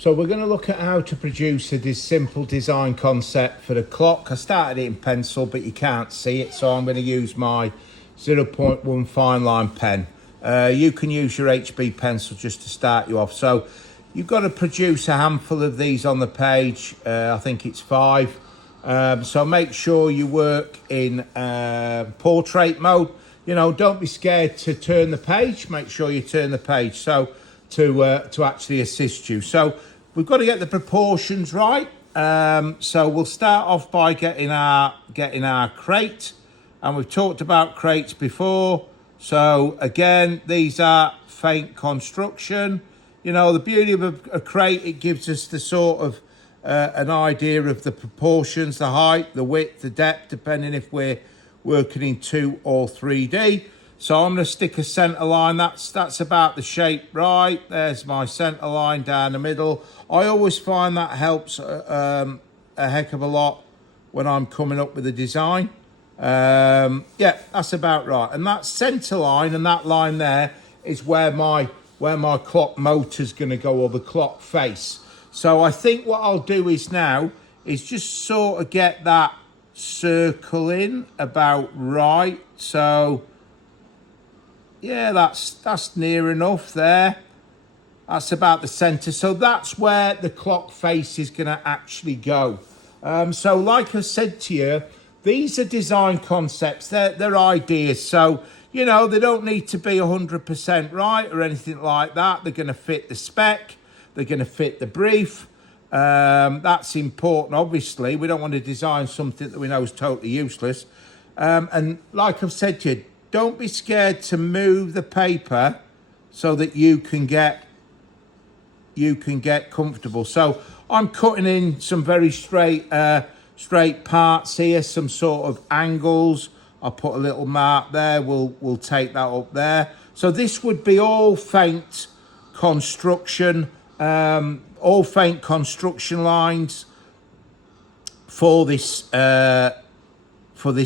So we're going to look at how to produce a simple design concept for the clock. I started it in pencil, but you can't see it, so I'm going to use my 0.1 fine line pen. You can use your HB pencil just to start you off. So you've got to produce a handful of these on the page. I think it's 5. So make sure you work in portrait mode. You know, don't be scared to turn the page. Make sure you turn the page so to actually assist you. So we've got to get the proportions right. So we'll start off by getting our crate, and we've talked about crates before. So again, these are faint construction. You know, the beauty of a crate, it gives us the sort of an idea of the proportions, the height, the width, the depth, depending if we're working in 2 or 3D. So I'm going to stick a centre line. That's about the shape right. There's my centre line down the middle. I always find that helps a heck of a lot when I'm coming up with a design. Yeah, that's about right. And that centre line and that line there is where my clock motor's going to go, or the clock face. So I think what I'll do is just sort of get that circle in about right. So yeah, that's near enough there. That's about the centre. So that's where the clock face is going to actually go. So like I said to you, these are design concepts. They're ideas. So, you know, they don't need to be 100% right or anything like that. They're going to fit the spec. They're going to fit the brief. That's important, obviously. We don't want to design something that we know is totally useless. And like I've said to you, don't be scared to move the paper so that you can get comfortable. So I'm cutting in some very straight parts here, some sort of angles. I'll put a little mark there. We'll take that up there. So this would be all faint construction, lines for this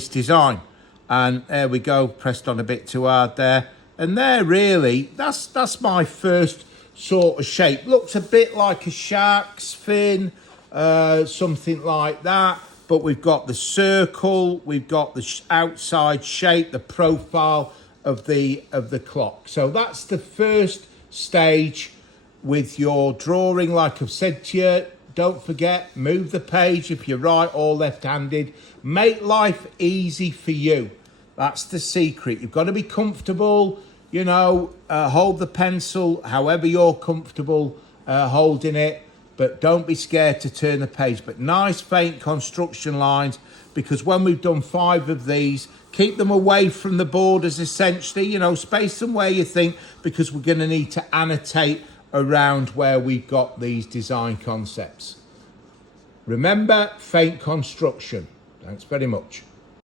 design. And there we go, pressed on a bit too hard there. And there, really, that's my first sort of shape. Looks a bit like a shark's fin, something like that. But we've got the circle, we've got the outside shape, the profile of the clock. So that's the first stage with your drawing. Like I've said to you, don't forget, move the page if you're right or left-handed. Make life easy for you. That's the secret. You've got to be comfortable, you know, hold the pencil however you're comfortable holding it, but don't be scared to turn the page. But nice faint construction lines, because when we've done 5 of these, keep them away from the borders essentially, you know, space them where you think, because we're going to need to annotate around where we've got these design concepts. Remember, faint construction. Thanks very much.